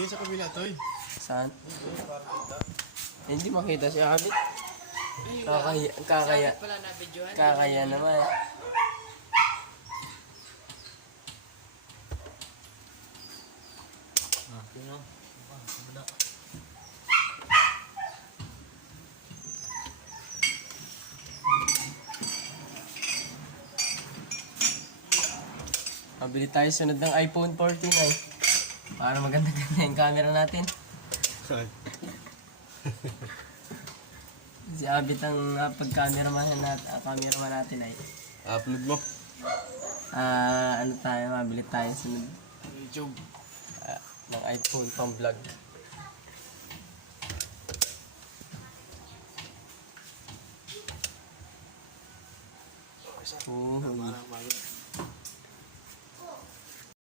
Tingin sa kabila, Toy. Saan? Para kita. Hindi makita si Abit. Kakaya. Pala na videohan. Kakaya naman. Mabili tayo sunod ng iPhone 14 ay. Para maganda-ganda yung camera natin. Si Abit ang pag-cameraman natin ay. Upload mo. Ano tayo, mabili tayo sunod YouTube. ng iPhone pang vlog. Parang bago.